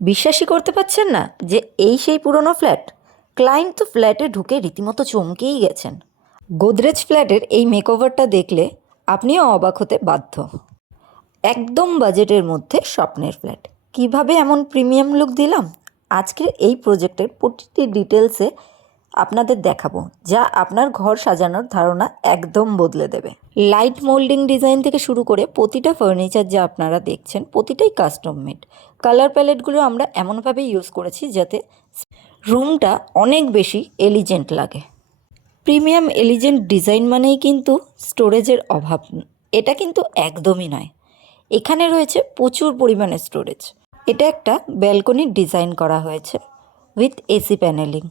বিশ্বাসই করতে পারছেন না যে এই সেই পুরনো ফ্ল্যাট। ক্লায়েন্ট তো ফ্ল্যাটে ঢুকে রীতিমতো চমকেই গেছেন। গোদরেজ ফ্ল্যাটের এই মেকওভারটা দেখলে আপনিও অবাক হতে বাধ্য। একদম বাজেটের মধ্যে স্বপ্নের ফ্ল্যাট। কিভাবে এমন প্রিমিয়াম লুক দিলাম, আজকের এই প্রজেক্টের প্রতিটি ডিটেলসে আপনাদের দেখাবো, যা আপনার ঘর সাজানোর ধারণা একদম বদলে দেবে। লাইট মোল্ডিং ডিজাইন থেকে শুরু করে প্রতিটা ফার্নিচার যা আপনারা দেখছেন প্রতিটাই কাস্টম মেড। কালার প্যালেটগুলো আমরা এমনভাবে ইউজ করেছি যাতে রুমটা অনেক বেশি এলিজেন্ট লাগে। প্রিমিয়াম এলিজেন্ট ডিজাইন মানেই কিন্তু স্টোরেজের অভাব, এটা কিন্তু একদমই নয়। এখানে রয়েছে প্রচুর পরিমাণে স্টোরেজ। এটা একটা ব্যালকনির ডিজাইন করা হয়েছে উইথ এসি প্যানেলিং,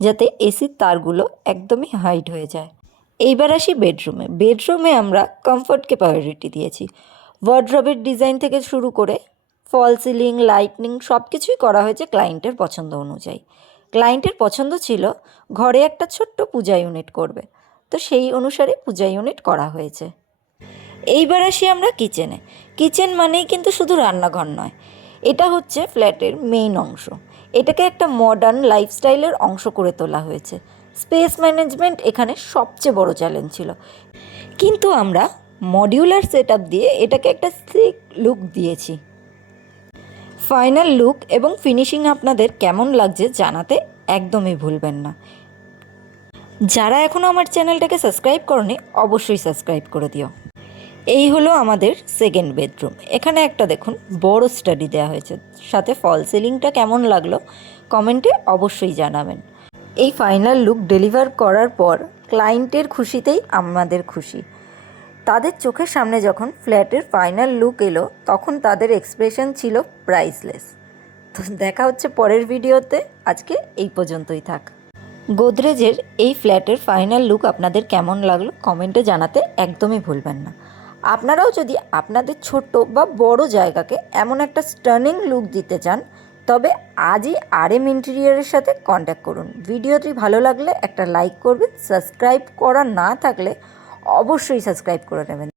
যাতে এসির তারগুলো একদমই হাইড হয়ে যায়। এইবার আসি বেডরুমে আমরা কমফর্টকে প্রায়োরিটি দিয়েছি। ওয়ার্ড্রবের ডিজাইন থেকে শুরু করে ফল সিলিং, লাইটনিং সব কিছুই করা হয়েছে ক্লায়েন্টের পছন্দ অনুযায়ী। ক্লায়েন্টের পছন্দ ছিল ঘরে একটা ছোট্ট পূজা ইউনিট করবে, তো সেই অনুসারে পূজা ইউনিট করা হয়েছে। এইবার আসি আমরা কিচেনে। কিচেন মানেই কিন্তু শুধু রান্নাঘর নয়, এটা হচ্ছে ফ্ল্যাটের মেইন অংশ। এটাকে একটা মডার্ন লাইফস্টাইলের অংশ করে তোলা হয়েছে। স্পেস ম্যানেজমেন্ট এখানে সবচেয়ে বড় চ্যালেঞ্জ ছিল, কিন্তু আমরা মডিউলার সেটআপ দিয়ে এটাকে একটা স্লিক লুক দিয়েছি। ফাইনাল লুক এবং ফিনিশিং আপনাদের কেমন লাগছে জানাতে একদমই ভুলবেন না। যারা এখনও আমার চ্যানেলটাকে সাবস্ক্রাইব করনি অবশ্যই সাবস্ক্রাইব করে দিও। এই হলো আমাদের সেকেন্ড বেডরুম। এখানে একটা দেখুন বড় স্টাডি দেওয়া হয়েছে, সাথে ফল সিলিংটা কেমন লাগলো কমেন্টে অবশ্যই জানাবেন। এই ফাইনাল লুক ডেলিভার করার পর ক্লায়েন্টের খুশিতেই আমাদের খুশি। তাদের চোখের সামনে যখন ফ্ল্যাটের ফাইনাল লুক এলো তখন তাদের এক্সপ্রেশন ছিল প্রাইসলেস। তো দেখা হচ্ছে পরের ভিডিওতে, আজকে এই পর্যন্তই থাক। গোদরেজের এই ফ্ল্যাটের ফাইনাল লুক আপনাদের কেমন লাগলো কমেন্টে জানাতে একদমই ভুলবেন না। আপনারাও যদি আপনাদের ছোট্ট বা বড় জায়গাকে এমন একটা স্টানিং লুক দিতে চান তবে আজই RM ইন্টেরিয়রের সাথে কন্ট্যাক্ট করুন। ভিডিওটি ভালো লাগলে একটা লাইক করবেন, সাবস্ক্রাইব করা না থাকলে অবশ্যই সাবস্ক্রাইব করে নেবেন।